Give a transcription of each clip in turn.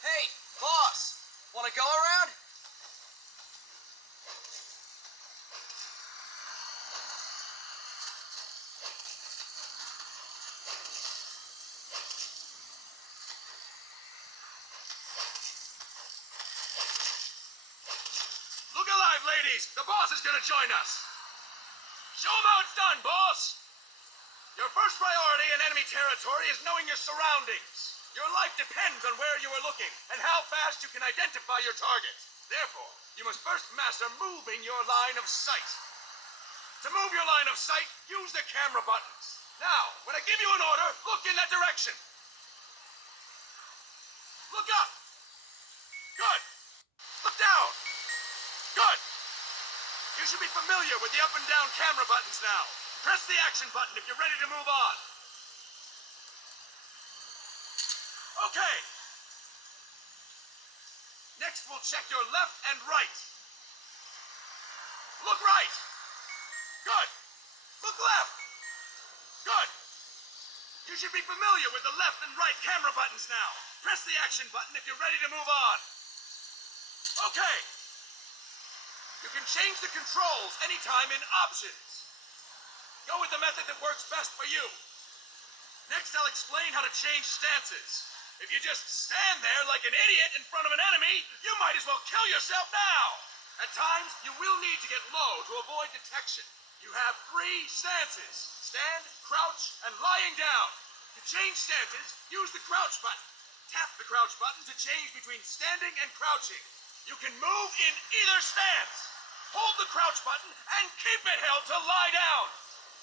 Hey, boss! Wanna go around? Look alive, ladies! The boss is gonna join us! Show 'em how it's done, boss! Your first priority in enemy territory is knowing your surroundings. Your life depends on where you are looking and how fast you can identify your target. Therefore, you must first master moving your line of sight. To move your line of sight, use the camera buttons. Now, when I give you an order, look in that direction. Look up. Good. Look down. Good. You should be familiar with the up and down camera buttons now. Press the action button if you're ready to move on. Okay. Next, we'll check your left and right. Look right. Good. Look left. Good. You should be familiar with the left and right camera buttons now. Press the action button if you're ready to move on. Okay. You can change the controls anytime in options. Go with the method that works best for you. Next, I'll explain how to change stances. If you just stand there like an idiot in front of an enemy, you might as well kill yourself now. At times, you will need to get low to avoid detection. You have 3 stances: stand, crouch, and lying down. To change stances, use the crouch button. Tap the crouch button to change between standing and crouching. You can move in either stance. Hold the crouch button and keep it held to lie down.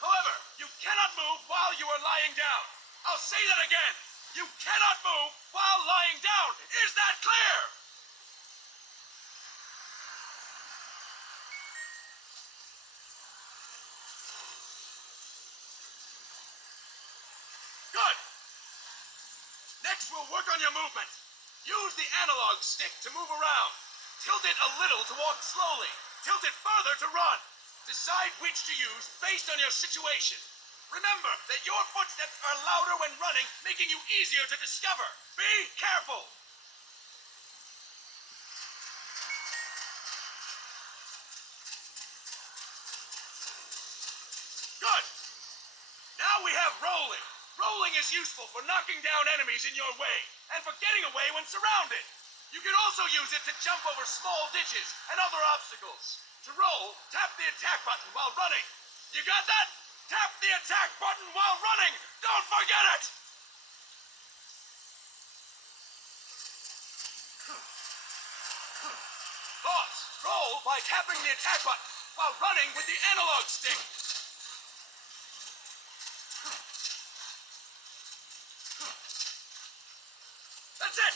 However, you cannot move while you are lying down. I'll say that again. You cannot move while lying down. Is that clear? Good. Next, we'll work on your movement. Use the analog stick to move around. Tilt it a little to walk slowly. Tilt it further to run. Decide which to use based on your situation. Remember that your footsteps are louder when running, making you easier to discover. Be careful. Good. Now we have rolling. Rolling is useful for knocking down enemies in your way and for getting away when surrounded. You can also use it to jump over small ditches and other obstacles. To roll, tap the attack button while running. You got that? Tap the attack button while running. Don't forget it! Boss, roll by tapping the attack button while running with the analog stick. That's it!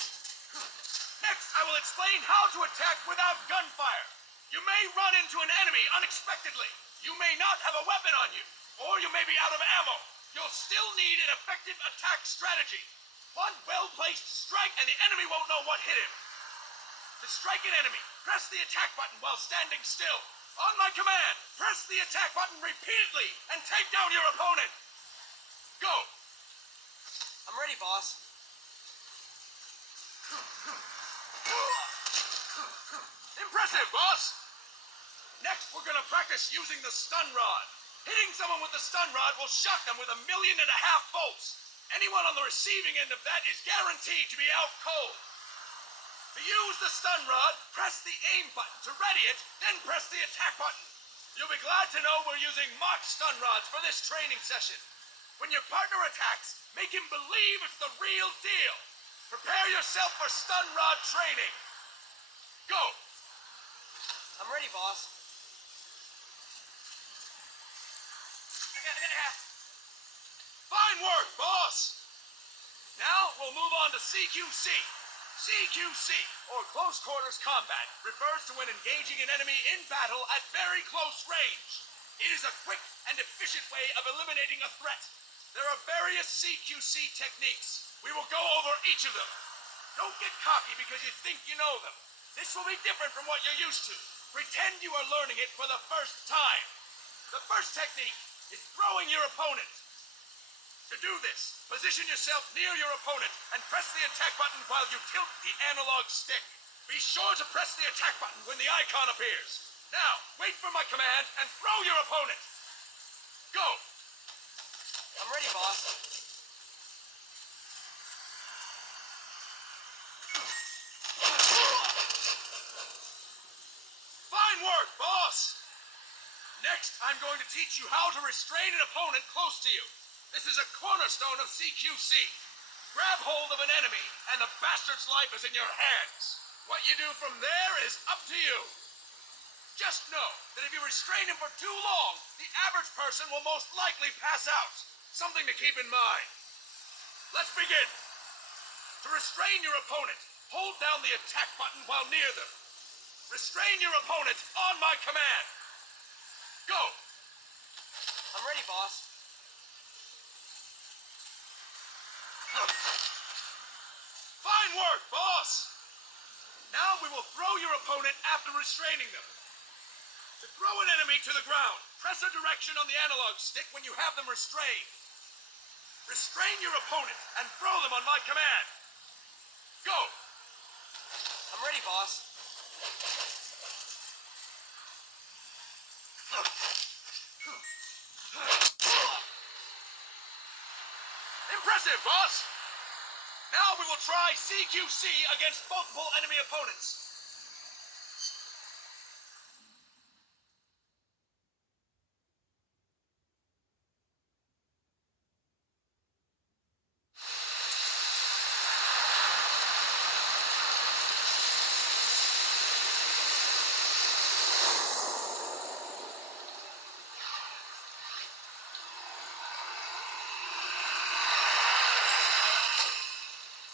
Next, I will explain how to attack without gunfire. You may run into an enemy unexpectedly. You may not have a weapon on you, or you may be out of ammo. You'll still need an effective attack strategy. One well-placed strike and the enemy won't know what hit him. To strike an enemy, press the attack button while standing still. On my command, press the attack button repeatedly and take down your opponent. Go! I'm ready, boss. Impressive, boss! Next, we're gonna practice using the stun rod. Hitting someone with the stun rod will shock them with 1.5 million volts. Anyone on the receiving end of that is guaranteed to be out cold. To use the stun rod, press the aim button. To ready it, then press the attack button. You'll be glad to know we're using mock stun rods for this training session. When your partner attacks, make him believe it's the real deal. Prepare yourself for stun rod training. Go! I'm ready, boss. Fine work, boss! Now we'll move on to CQC. CQC, or Close Quarters Combat, refers to when engaging an enemy in battle at very close range. It is a quick and efficient way of eliminating a threat. There are various CQC techniques. We will go over each of them. Don't get cocky because you think you know them. This will be different from what you're used to. Pretend you are learning it for the first time. The first technique is throwing your opponent. To do this, position yourself near your opponent and press the attack button while you tilt the analog stick. Be sure to press the attack button when the icon appears. Now, wait for my command and throw your opponent. Go! I'm ready, boss. Fine work, boss! Next, I'm going to teach you how to restrain an opponent close to you. This is a cornerstone of CQC. Grab hold of an enemy, and the bastard's life is in your hands. What you do from there is up to you. Just know that if you restrain him for too long, the average person will most likely pass out. Something to keep in mind. Let's begin. To restrain your opponent, hold down the attack button while near them. Restrain your opponent on my command. Go! I'm ready, boss. Fine work, boss! Now we will throw your opponent after restraining them. To throw an enemy to the ground, press a direction on the analog stick when you have them restrained. Restrain your opponent and throw them on my command. Go! I'm ready, boss. Impressive, boss! Now we will try CQC against multiple enemy opponents.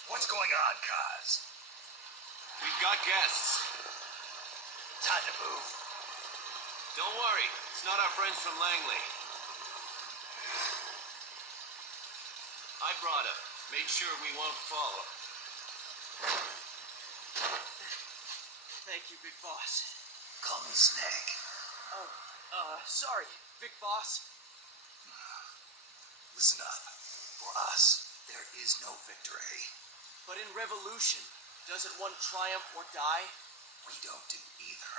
What's going on, Kaz? We've got guests. Time to move. Don't worry, it's not our friends from Langley. I brought them. Made sure we won't follow. Thank you, big boss. Call me Snake. Sorry, big boss. Listen up. For us, there is no victory. But in revolution, doesn't one triumph or die? We don't do either.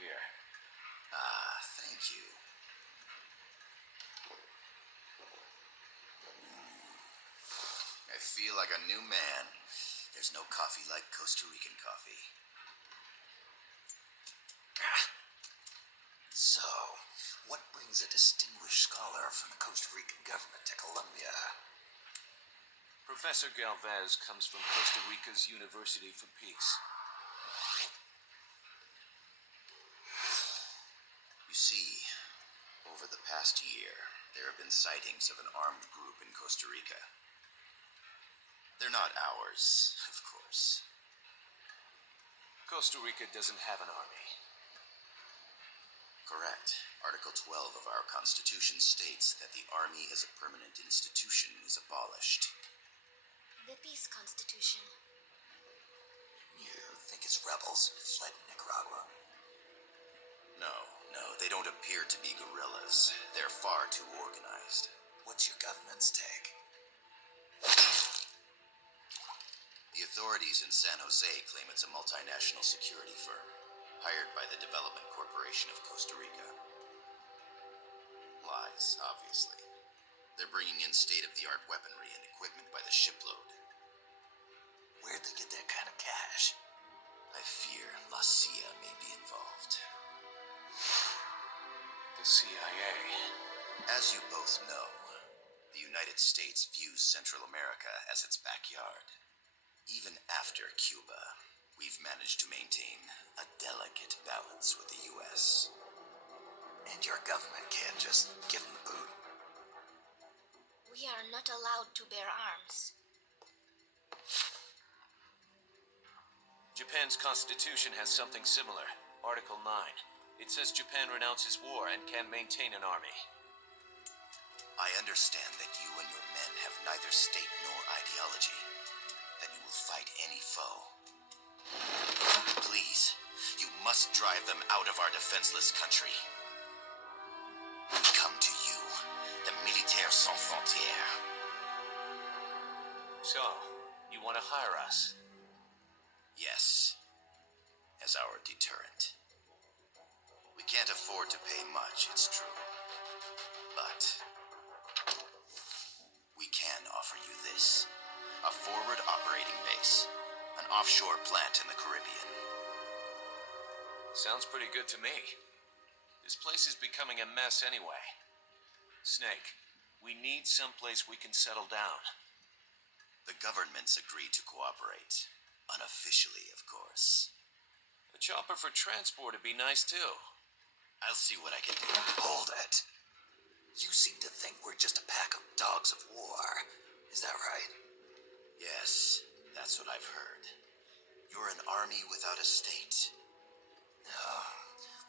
Here. Thank you. I feel like a new man. There's no coffee like Costa Rican coffee. So, what brings a distinguished scholar from the Costa Rican government to Colombia? Professor Galvez comes from Costa Rica's University for Peace. You see, over the past year, there have been sightings of an armed group in Costa Rica. They're not ours, of course. Costa Rica doesn't have an army. Correct. Article 12 of our Constitution states that the Army as a permanent institution is abolished. The Peace Constitution. You think it's rebels who fled Nicaragua? No, they don't appear to be guerrillas. They're far too organized. What's your government's take? The authorities in San Jose claim it's a multinational security firm, hired by the Development Corporation of Costa Rica. Lies, obviously. They're bringing in state-of-the-art weaponry and equipment by the shipload. Where'd they get that kind of cash? I fear La Cia may be involved. As you both know, the United States views Central America as its backyard. Even after Cuba, we've managed to maintain a delicate balance with the U.S. And your government can't just give them the boot. We are not allowed to bear arms. Japan's constitution has something similar. Article 9. It says Japan renounces war and can maintain an army. I understand that you and your men have neither state nor ideology. That you will fight any foe. Please, you must drive them out of our defenseless country. We come to you, the Militaires Sans Frontières. So, you want to hire us? Yes, as our deterrent. We can't afford to pay much, it's true. But we can offer you this. A forward operating base. An offshore plant in the Caribbean. Sounds pretty good to me. This place is becoming a mess anyway. Snake, we need someplace we can settle down. The governments agreed to cooperate. Unofficially, of course. A chopper for transport would be nice too. I'll see what I can do. Hold it. You seem to think we're just a pack of dogs of war. Is that right? Yes, that's what I've heard. You're an army without a state. No,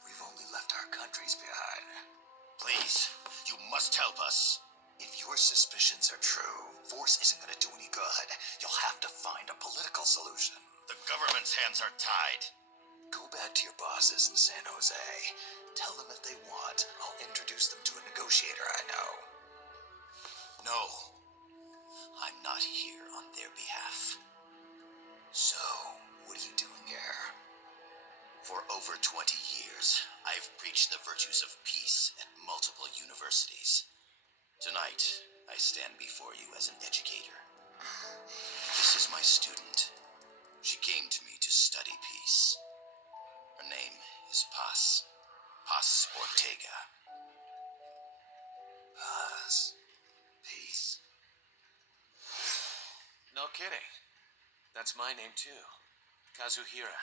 we've only left our countries behind. Please, you must help us. If your suspicions are true, force isn't going to do any good. You'll have to find a political solution. The government's hands are tied. Go back to your bosses in San Jose. Tell them if they want, I'll introduce them to a negotiator I know. No, I'm not here on their behalf. So, what are you doing here? For over 20 years, I've preached the virtues of peace at multiple universities. Tonight, I stand before you as an educator. This is my student. She came to me to study peace. Her name is Paz. Paz Ortega. Paz. Peace. No kidding. That's my name too. Kazuhira.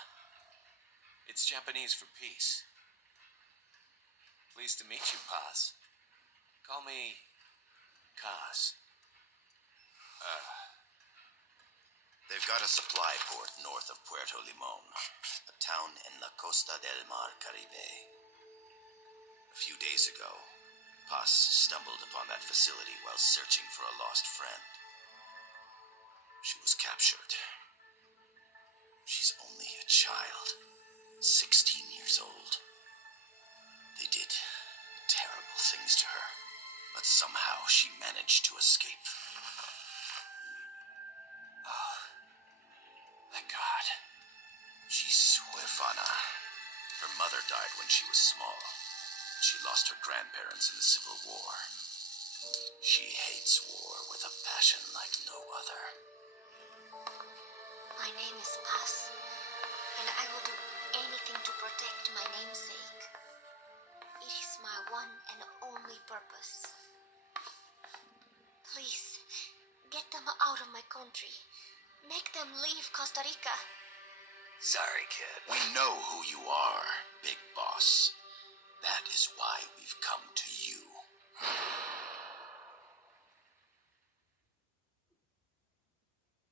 It's Japanese for peace. Pleased to meet you, Paz. Call me Kaz. They've got a supply port north of Puerto Limon, a town in la Costa del Mar Caribe. A few days ago, Paz stumbled upon that facility while searching for a lost friend. She was captured. She's only a child, 16 years old. They did terrible things to her, but somehow she managed to escape. Thank God. She's huérfana. Her mother died when she was small. She lost her grandparents in the Civil War. She hates war with a passion like no other. My name is Paz, and I will do anything to protect my namesake. It is my one and only purpose. Please, get them out of my country. Make them leave Costa Rica. Sorry, kid. We know who you are, Big Boss. That is why we've come to you.